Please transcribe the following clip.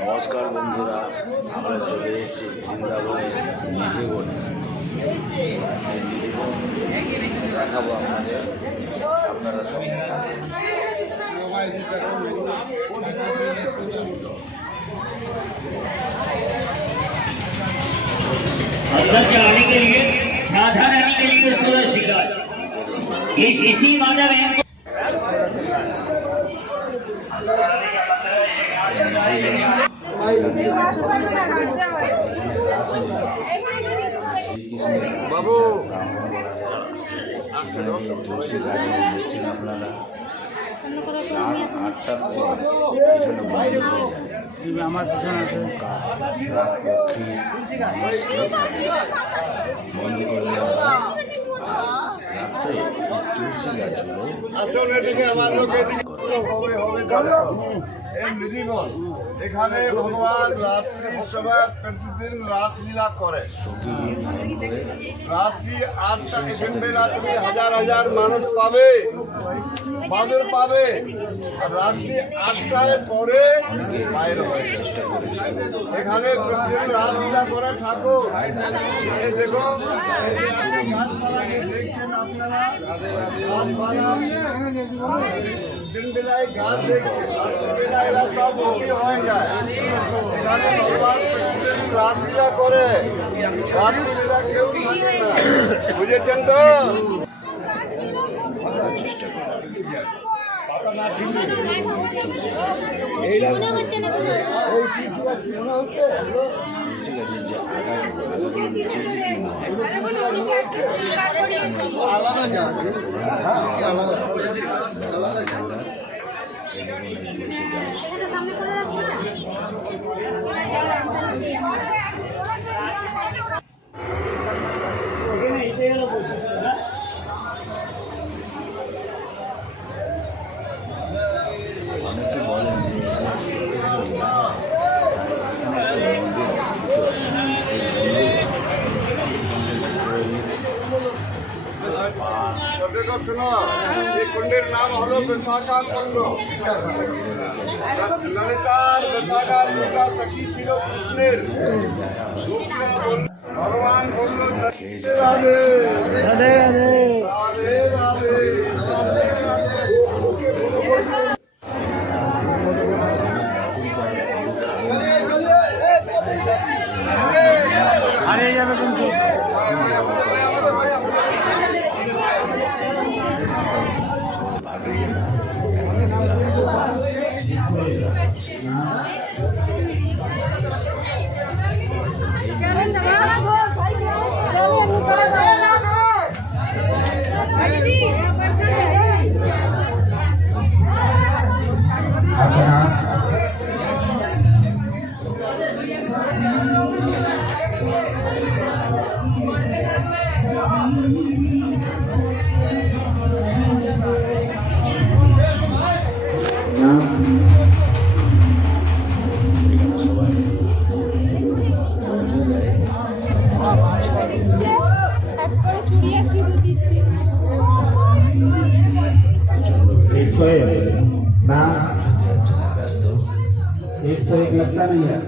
নমস্কার বন্ধুরা, আমরা চলে এসেছি বৃন্দাবনের নিধিবনে। নিধিবন দেখাবো আপনাদের, আপনারা সঙ্গে अंदर के आने के लिए राधा रानी के लिए 16 शिकार इसी माता बहन को বাবু তুলসী গাছ দেখছেন আপনারা। রাত 8টার পর এখানে বন্ধ হয়ে যায়। আমার পিছনে আছে পক্ষী বন্ধ করে দেওয়া হয়। রাত্রে তুলসী গাছগুলো এখানে ভগবান রাত্রির সময় প্রতিদিন রাসলীলা করে। রাত্রি 8টা এখান বেলা তুমি হাজার হাজার মানুষ পাবে, বাদর পাবে। আর রাত্রি 8টায় পরে বাইরে হয়ে চেষ্টা করে এখানে প্রতিদিন রাসলীলা করে ঠাকুর। এই দেখো গাছপালাকে দেখছেন আপনারা, গাছপালা দিন বেলায় গাছ দেখছেন, রাত্রিবেলায় এরা সব ভর্তি হয়ে যায়। এখানে ভগবান প্রতিদিন রাসলীলা করে, রাত্রিবেলা কেউ থাকে না, বুঝেছেন তো? চেষ্টা করে যে আগাগুলো নিচের দিকে আলাদা জায়গা, আলাদা আলাদা জায়গা। তুলসী গাছ অনেকে বলেন যে শোনো, এই কুণ্ডের নাম হলো বিশাখা কুণ্ড। ললিতার বিশাখার দুটা সখী ছিল কৃষ্ণের। ভগবান বলল রাধে রাধে রাধে রাধে হারিয়ে যাবে কিন্তু व्यस्त 101 लगता नहीं है।